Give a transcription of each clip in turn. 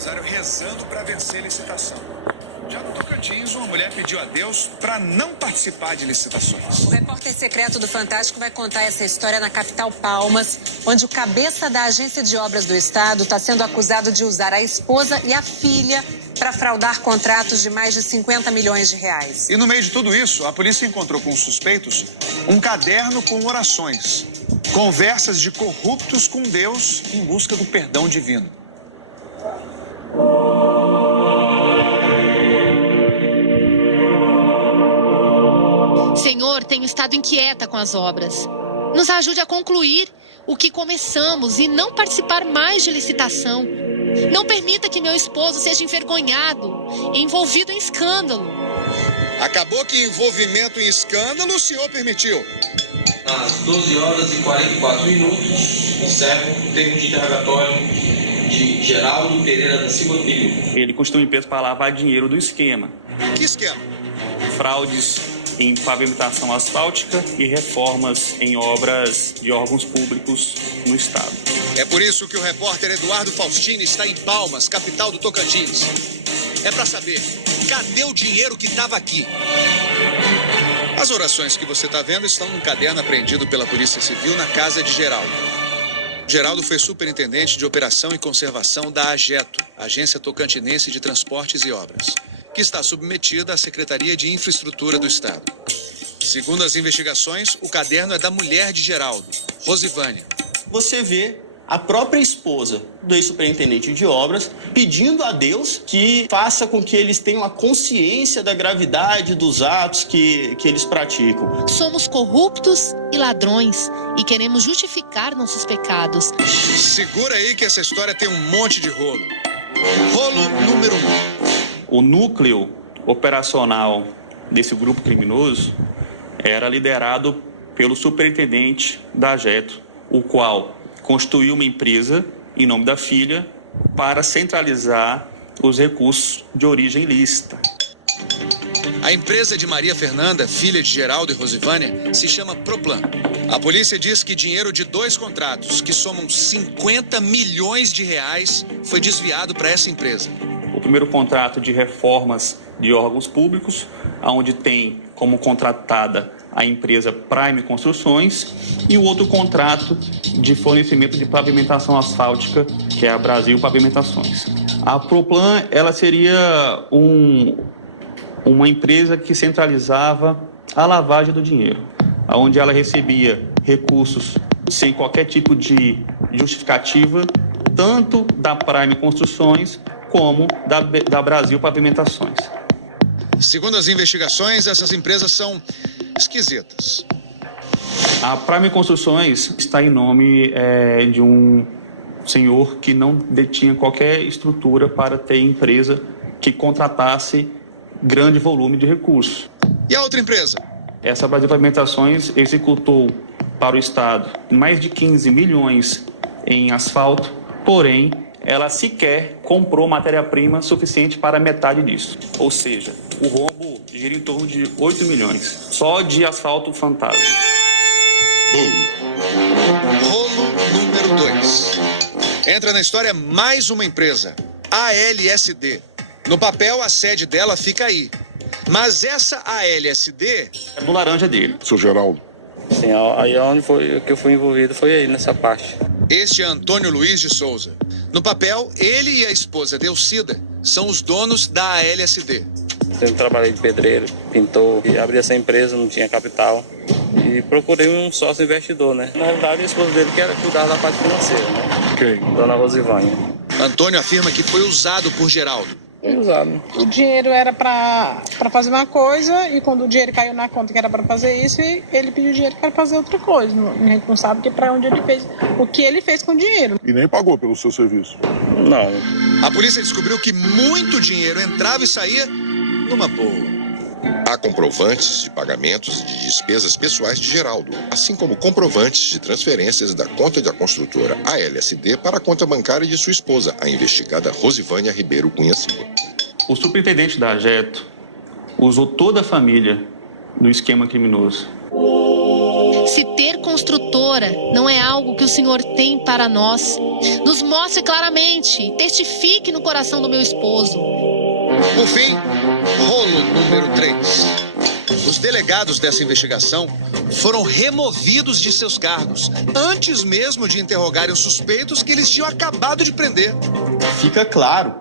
empresário rezando para vencer a licitação. Já no Tocantins, uma mulher pediu a Deus para não participar de licitações. O repórter secreto do Fantástico vai contar essa história na capital Palmas, onde o cabeça da Agência de Obras do Estado está sendo acusado de usar a esposa e a filha para fraudar contratos de mais de 50 milhões de reais. E no meio de tudo isso, a polícia encontrou com os suspeitos um caderno com orações, conversas de corruptos com Deus em busca do perdão divino. Senhor, tenho estado inquieta com as obras. Nos ajude a concluir o que começamos e não participar mais de licitação. Não permita que meu esposo seja envergonhado, envolvido em escândalo. Acabou que envolvimento em escândalo o senhor permitiu. Às 12 horas e 44 minutos, encerro o termo de interrogatório de Geraldo Pereira da Silva Filho. Ele constitui empresa para lavar dinheiro do esquema. Que esquema? Fraudes em pavimentação asfáltica e reformas em obras de órgãos públicos no estado. É por isso que o repórter Eduardo Faustini está em Palmas, capital do Tocantins. É para saber, cadê o dinheiro que estava aqui? As orações que você está vendo estão num caderno apreendido pela Polícia Civil na casa de Geraldo. Geraldo foi superintendente de operação e conservação da AGETO, Agência Tocantinense de Transportes e Obras, que está submetida à Secretaria de Infraestrutura do Estado. Segundo as investigações, o caderno é da mulher de Geraldo, Rosivânia. Você vê a própria esposa do ex-superintendente de obras pedindo a Deus que faça com que eles tenham a consciência da gravidade dos atos que eles praticam. Somos corruptos e ladrões e queremos justificar nossos pecados. Segura aí que essa história tem um monte de rolo. Rolo número 1. O núcleo operacional desse grupo criminoso era liderado pelo superintendente da AGETO, o qual constituiu uma empresa em nome da filha para centralizar os recursos de origem ilícita. A empresa de Maria Fernanda, filha de Geraldo e Rosivânia, se chama Proplan. A polícia diz que dinheiro de 2 contratos, que somam 50 milhões de reais, foi desviado para essa empresa. O primeiro contrato de reformas de órgãos públicos, onde tem como contratada a empresa Prime Construções, e o outro contrato de fornecimento de pavimentação asfáltica, que é a Brasil Pavimentações. A Proplan, ela seria uma empresa que centralizava a lavagem do dinheiro, onde ela recebia recursos sem qualquer tipo de justificativa, tanto da Prime Construções como da Brasil Pavimentações. Segundo as investigações, essas empresas são esquisitas. A Prime Construções está em nome de um senhor que não detinha qualquer estrutura para ter empresa que contratasse grande volume de recursos. E a outra empresa? Essa Brasil Pavimentações executou para o Estado mais de 15 milhões em asfalto, porém, ela sequer comprou matéria-prima suficiente para metade disso. Ou seja, o rombo gira em torno de 8 milhões, só de asfalto fantasma. Rolo número 2. Entra na história mais uma empresa, ALSD. No papel, a sede dela fica aí. Mas essa ALSD... é do laranja dele. Seu Geraldo. Sim, aí onde foi que eu fui envolvido foi aí, nessa parte. Este é Antônio Luiz de Souza. No papel, ele e a esposa Delcida são os donos da ALSD. Sempre trabalhei de pedreiro, pintor, e abri essa empresa, não tinha capital. E procurei um sócio investidor, né? Na verdade, a esposa dele que era cuidar da parte financeira, né? Quem? Dona Rosivânia. Antônio afirma que foi usado por Geraldo. Foi usado. O dinheiro era para fazer uma coisa e quando o dinheiro caiu na conta que era para fazer isso, ele pediu dinheiro para fazer outra coisa. A gente não sabe que para onde ele fez, o que ele fez com o dinheiro. E nem pagou pelo seu serviço. Não. A polícia descobriu que muito dinheiro entrava e saía numa boa. Há comprovantes de pagamentos de despesas pessoais de Geraldo, assim como comprovantes de transferências da conta da construtora ALSD para a conta bancária de sua esposa, a investigada Rosivânia Ribeiro Cunha Silva. O superintendente da AGETO usou toda a família no esquema criminoso. Se ter construtora não é algo que o Senhor tem para nós. Nos mostre claramente e testifique no coração do meu esposo. Por fim, rolo número 3. Os delegados dessa investigação foram removidos de seus cargos, antes mesmo de interrogarem os suspeitos que eles tinham acabado de prender. Fica claro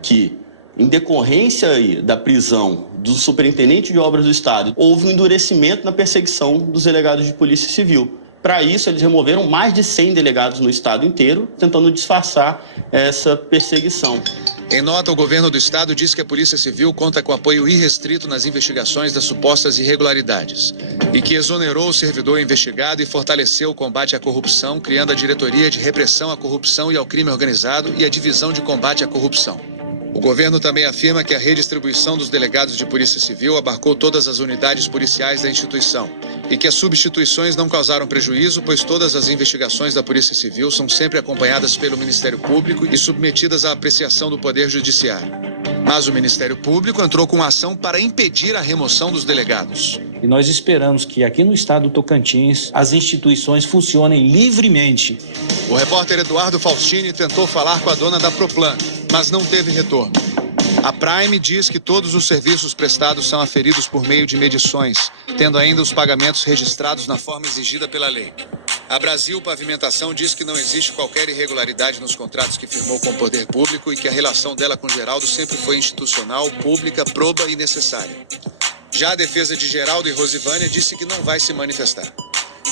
que, em decorrência aí da prisão do superintendente de obras do Estado, houve um endurecimento na perseguição dos delegados de Polícia Civil. Para isso, eles removeram mais de 100 delegados no Estado inteiro, tentando disfarçar essa perseguição. Em nota, o governo do estado diz que a Polícia Civil conta com apoio irrestrito nas investigações das supostas irregularidades e que exonerou o servidor investigado e fortaleceu o combate à corrupção, criando a Diretoria de Repressão à Corrupção e ao Crime Organizado e a Divisão de Combate à Corrupção. O governo também afirma que a redistribuição dos delegados de Polícia Civil abarcou todas as unidades policiais da instituição e que as substituições não causaram prejuízo, pois todas as investigações da Polícia Civil são sempre acompanhadas pelo Ministério Público e submetidas à apreciação do Poder Judiciário. Mas o Ministério Público entrou com ação para impedir a remoção dos delegados. E nós esperamos que aqui no estado do Tocantins as instituições funcionem livremente. O repórter Eduardo Faustini tentou falar com a dona da Proplan, mas não teve retorno. A Prime diz que todos os serviços prestados são aferidos por meio de medições, tendo ainda os pagamentos registrados na forma exigida pela lei. A Brasil Pavimentação diz que não existe qualquer irregularidade nos contratos que firmou com o poder público e que a relação dela com Geraldo sempre foi institucional, pública, proba e necessária. Já a defesa de Geraldo e Rosivânia disse que não vai se manifestar.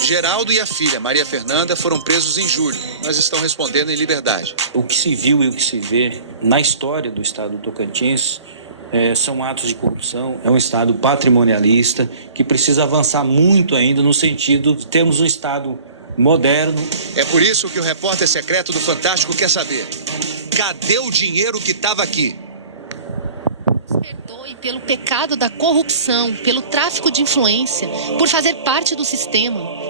Geraldo e a filha, Maria Fernanda, foram presos em julho, mas estão respondendo em liberdade. O que se viu e o que se vê na história do estado do Tocantins são atos de corrupção. É um estado patrimonialista que precisa avançar muito ainda no sentido de termos um estado moderno. É por isso que o repórter secreto do Fantástico quer saber: cadê o dinheiro que estava aqui? Perdoe pelo pecado da corrupção, pelo tráfico de influência, por fazer parte do sistema.